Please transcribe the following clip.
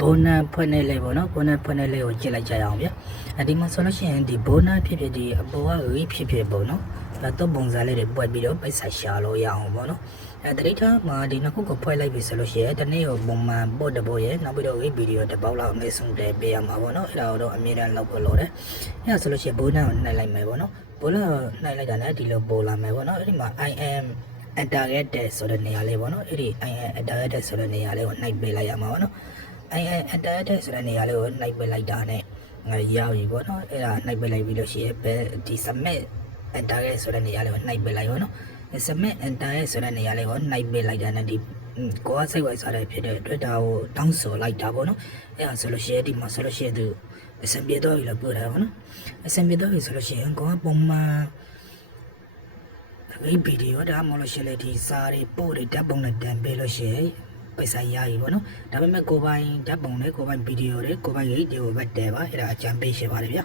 ဘောနာဖွင့်နေလေပေါ့နော်ဘောနာဖွင့်နေလေကိုကြည့်လိုက်ကြရအောင်ဗျာဒီမှာဆိုလို့ရှိရင်ဒီဘောနာဖြစ်ဖြစ်ဒီအပေါ်ကရေးဖြစ်ဖြစ်ပေါ့နော်တော့ပုံစံလေးတွေပွက်ပြီးတော့ပိတ်ဆက်ရှာလို့ရအောင်ပေါ့နော်တတိထားမှာဒီနှစ်ခုကိုဖွဲ့လိုက်ပြီဆိုလို့ရှိရင်တနေ့ကိုပုံမှန်ပို့တပို့ရဲ့နောက်ပြီးတော့ဗီဒီယိုတစ်ပေါက်လောက်အနည်းဆုံးတည်းပေးရမှာပေါ့နော်အဲ့ဒါတော့အမြဲတမ်းလောက်ဖို့လိုတယ်အဲ့ဒါဆိုလို့ရှိရင်ဘောနာကိုနှိုက်လိုက်မယ်ပေါ့နော်ဘောနာကိုနှိုက်လိုက်တာနဲ့ဒီလိုပေါ်လာမယ်ပေါ့နော်အဲ့ဒီမှာ I am targeted ဆိုတဲ့နေရာလေးပေါ့နော်အဲ့ဒီ I am targeted ဆိုတဲ့နေရာလေးကိုနှိုက်ပေးလိုက်ရမှာပေါ့နော်I am targeted ဆိုတဲ့နေရာလေးကိုနှိုက်ပေးလိုက်တာနဲ့ရောက်ပြီပေါ့နော်အဲ့ဒါနှိုက်ပေးလိုက်ပြီးလို့ရှိရင်ဒီ submit target ဆိုတဲ့နေရာလေးကိုနှိုက်ပေးလိုက်ပေါ့နော် submit target ဆိုတဲ့နေရာလေးကိုနှိုက်ပေးလိုက်တာနဲ့ဒီကိုယ်ကစိတ်ဝင်စားတဲ့ဖြစ်တဲ့အတွက်ဒါကိုတောင်းဆိုလိုက်တာပေါ့နော်အဲ့ဒါဆိုလို့ရှိရင်ဒီမှာဆိုလို့ရှိရင်သူအဆင်ပြေတော့ပြီလို့ပြောတာပေါ့နော်အဆင်ပြေတော့ပြီဆိုလို့ရှိရင်ကိုယ်ကပုံမှန်ဒီဗီဒီယိုဒါမှမဟုတ်လို့ရှိရင်ဒီစာတွေပို့တွေဓာတ်ပုံနဲ့တန်ပေးလို့ရှိရင်ပိတ်ဆိုင်ရပြီပေါ့နော်ဒါပေမဲ့ကိုယ်ပိုင်ဓာတ်ပုံနဲ့ကိုယ်ပိုင်ဗီဒီယိုတွေကိုယ်ပိုင်ရေးတွေကိုပဲတဲပါအဲ့ဒါအကြံပေးရှင်းပါတယ်ဗျာ